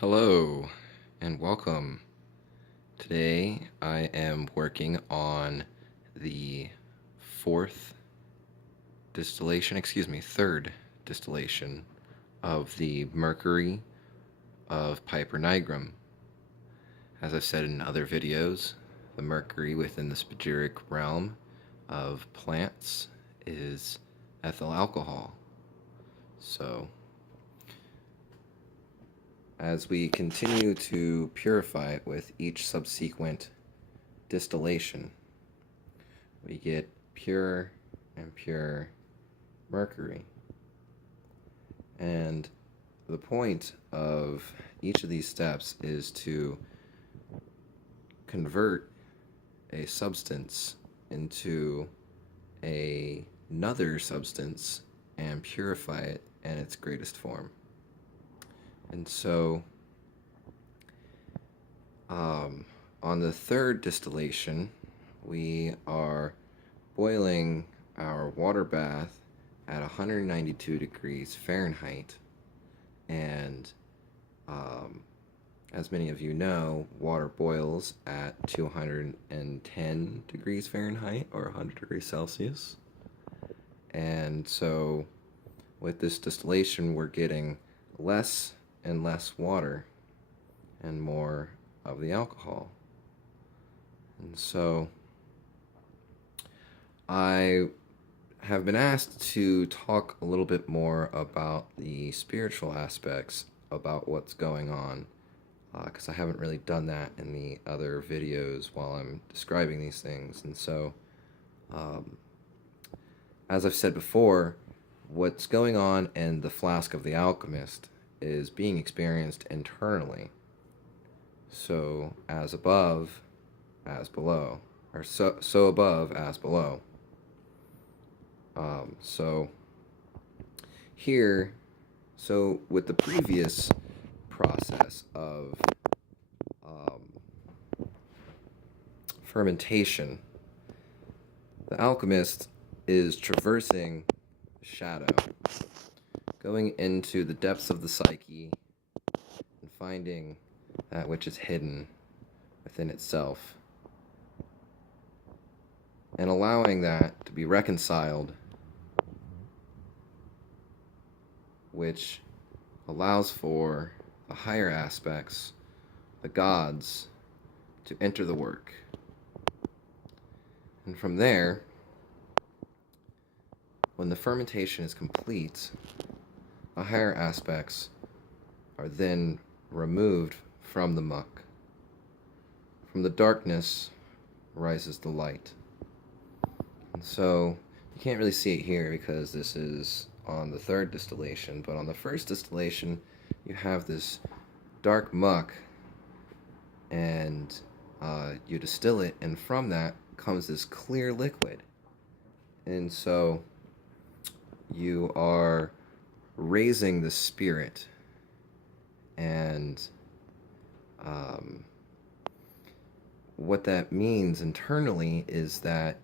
Hello and welcome. Today I am working on the third distillation of the Mercury of Piper nigrum. As I've said in other videos, the mercury within the spagyric realm of plants is ethyl alcohol. So, as we continue to purify it with each subsequent distillation, we get pure and pure mercury. And the point of each of these steps is to convert a substance into another substance and purify it in its greatest form. And so, on the third distillation, we are boiling our water bath at 192 degrees Fahrenheit. And as many of you know, water boils at 210 degrees Fahrenheit or 100 degrees Celsius. And so with this distillation, we're getting less and less water and more of the alcohol. And so I have been asked to talk a little bit more about the spiritual aspects about what's going on, because I haven't really done that in the other videos while I'm describing these things. And so, as I've said before, what's going on in the flask of the alchemist is being experienced internally. So, as above, as below, or so above, as below. So here, so with the previous process of fermentation, the alchemist is traversing the shadow, going into the depths of the psyche and finding that which is hidden within itself, and allowing that to be reconciled, which allows for the higher aspects, the gods, to enter the work. And from there, when the fermentation is complete, the higher aspects are then removed from the muck. From the darkness rises the light. And so you can't really see it here because this is on the third distillation, but on the first distillation you have this dark muck, and you distill it, and from that comes this clear liquid. And so you are raising the spirit, and what that means internally is that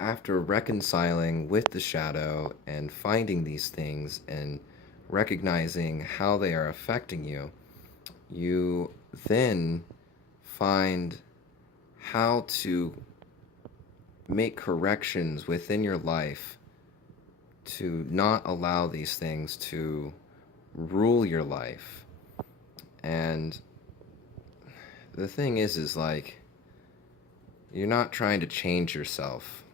after reconciling with the shadow and finding these things and recognizing how they are affecting you, you then find how to make corrections within your life to not allow these things to rule your life. And the thing is like, you're not trying to change yourself.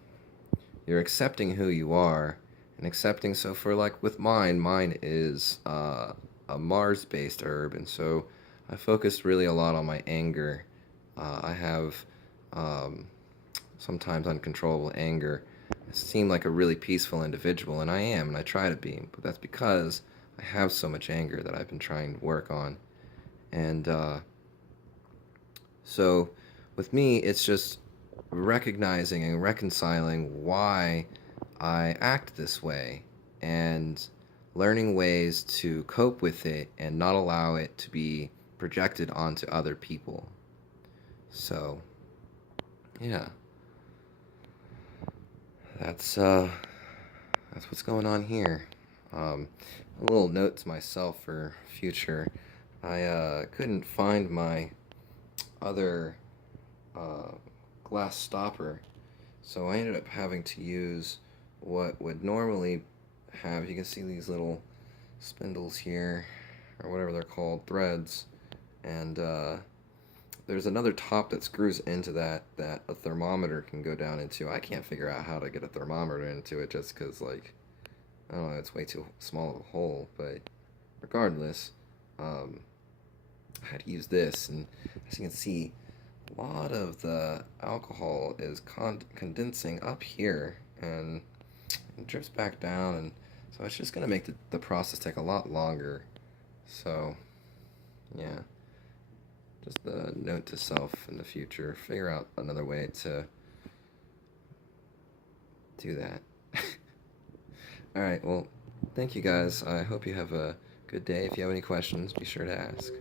You're accepting who you are and accepting. So for like with mine is a Mars-based herb, and so I focused really a lot on my anger. I have sometimes uncontrollable anger. I seem like a really peaceful individual, and I am, and I try to be, but that's because I have so much anger that I've been trying to work on. And so with me, it's just recognizing and reconciling why I act this way, and learning ways to cope with it and not allow it to be projected onto other people. So, yeah, that's what's going on here. A little note to myself for future. I couldn't find my other uh, glass stopper, so I ended up having to use what would normally have, you can see these little spindles here, or whatever they're called, threads, and there's another top that screws into that a thermometer can go down into. I can't figure out how to get a thermometer into it just because, like, I don't know, it's way too small of a hole, but regardless, um, I had to use this, and as you can see, a lot of the alcohol is condensing up here, and it drips back down, and so it's just going to make the process take a lot longer. So, yeah, just a note to self in the future, figure out another way to do that. Alright, well, thank you guys. I hope you have a good day. If you have any questions, be sure to ask.